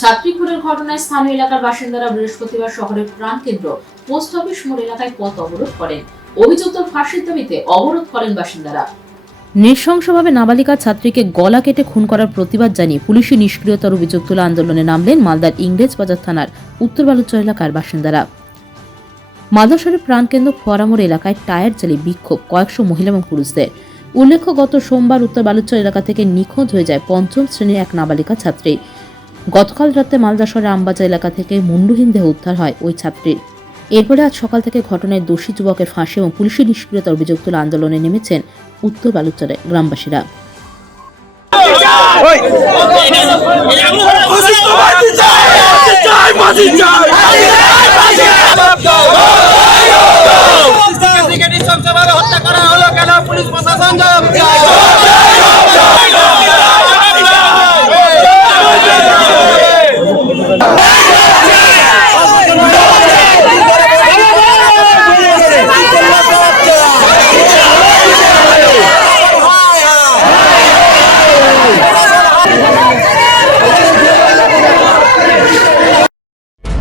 ছাত্রী খুনের ঘটনায় স্থানীয় এলাকার বাসিন্দারা বৃহস্পতিবার শহরের প্রাণকেন্দ্র পোস্ট অফিস মোড় এলাকায় পথ অবরোধ করেন। অভিযুক্ত ফাঁসির দাবিতে অবরোধ করেন বাসিন্দারা। নৃশংসভাবে নাবালিকা ছাত্রীকে গলা কেটে খুন করার প্রতিবাদ জানিয়ে পুলিশি নিষ্ক্রিয়তার অভিযোগ তুলে আন্দোলনে নামলেন মালদার ইংরেজ বাজার থানার উত্তর বালুচর এলাকার বাসিন্দারা। মালদা শহরের প্রাণকেন্দ্র ফোয়ারামোড় এলাকায় টায়ার জ্বালিয়ে বিক্ষোভ কয়েকশো মহিলা এবং পুরুষদের। উল্লেখ্য, গত সোমবার উত্তর বালুচর এলাকা থেকে নিখোঁজ হয়ে যায় পঞ্চম শ্রেণির এক নাবালিকা ছাত্রী। গতকাল রাতে মালদা শহরের আমবাজা এলাকা থেকে মুন্ডুহীন দেহ উদ্ধার হয় ওই ছাত্রীর। এরপরে আজ সকাল থেকে ঘটনায় দোষী যুবকের ফাঁসি এবং পুলিশি নিষ্ক্রিয়তার অভিযোগ তুলে আন্দোলনে নেমেছেন উত্তর বালুচরে গ্রামবাসীরা। হত্যা করা হলো কেন? পুলিশ প্রশাসন